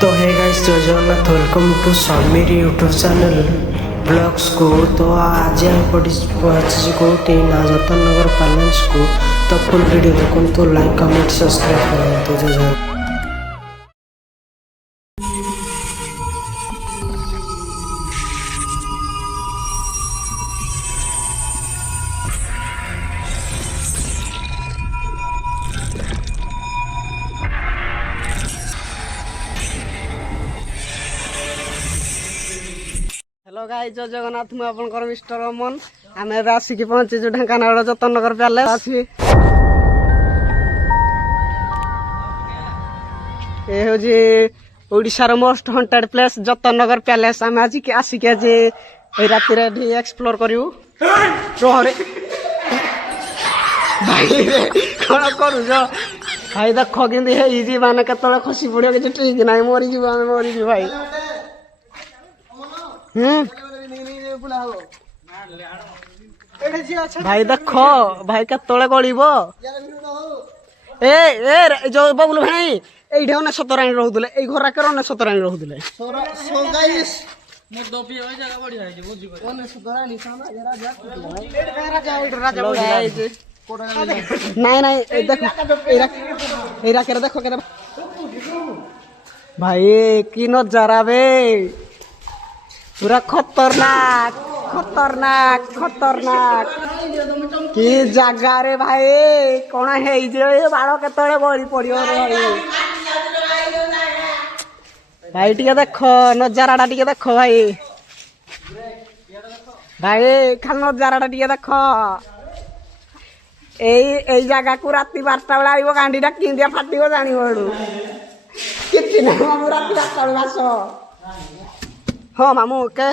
तो है गाइस जय Jagannath welcome to Sameer YouTube channel vlogs को। तो आज हम पहुँची कौटी ना जतन नगर पैलेस को। तो फुल वीडियो देखो तो लाइक कमेंट सब्सक्राइब करें। तो जय जगन्नाथ। हेलो गाइस जय जगन्नाथ मु आपनकर मिस्टर अमन। आम आसिक पहुंचीचु ढेंकानाल जतन नगर पैलेस। आसी ये हूँ ओडिशार मोस्ट हंटेड प्लेस जतन नगर पैलेस। आम आज आसिक आज राति एक्सप्लोर करू। भाई कौन करुच भाई देख कि माने केतले खसी पड़ो कि ठीक ना मरीज मरीज भाई। भाई देख भाई केतले गलिब ए जो बबलू भाई ये अने सतराणी रोले ये घर के अने सतराणी रोले। नाई नाई देख देखो के भाई की नजारा बे पूरा खतरनाक खतरनाक खतरनाक कि जगह रे भाई कौन है बाड़ केतले गली पड़ो भाई टी देख नजारा टी देख भाई भाई खाल नजारा टी देख यही जगह को राति 12टा बेला आइब गांडीटा किंदिया फाटिब जान कि ना राति 12टा बेला आस। हाँ मामू के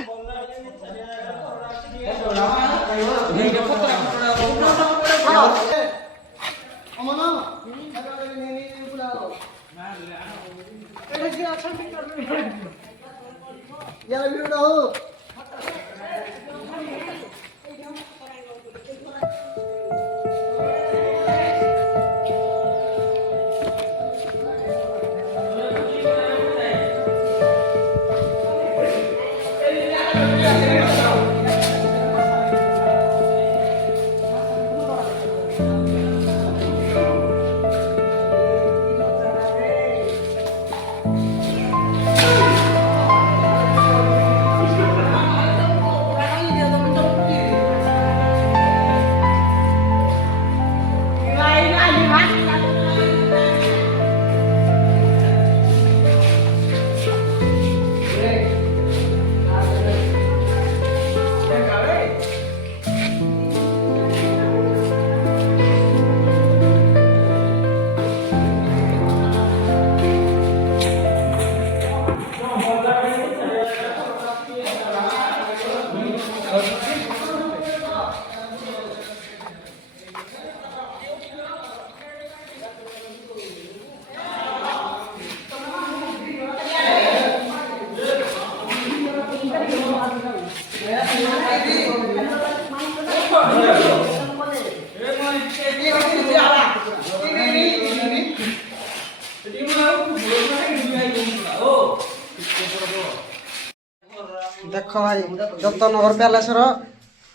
देख भाई जतन नगर पैलेस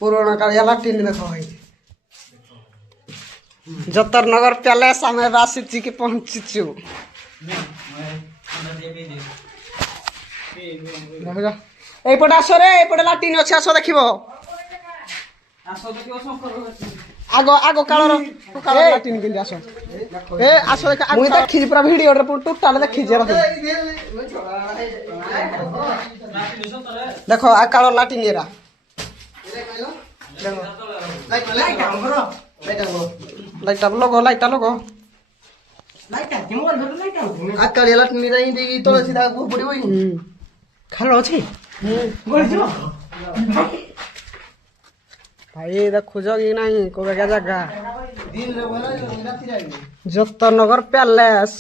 पुराना कालिया लाटीन देख भाई जतन नगर पैलेस आम आसी के पहुंचीचु। एपटे आस रे एपटे लाटीन अच्छे आस देख आग आग काल लाटीन के आस ए आस देख मुझे देखी पूरा भिडियो टोटाल देखी देखो आ काल लाटीन एरा लाइटा लोगो लाइटा लोगो कालिया लाटीन तले सीधा पड़ो खाल अच्छे भाई देखुज कि नहीं कोबे क्या जगह जतन नगर पैलेस।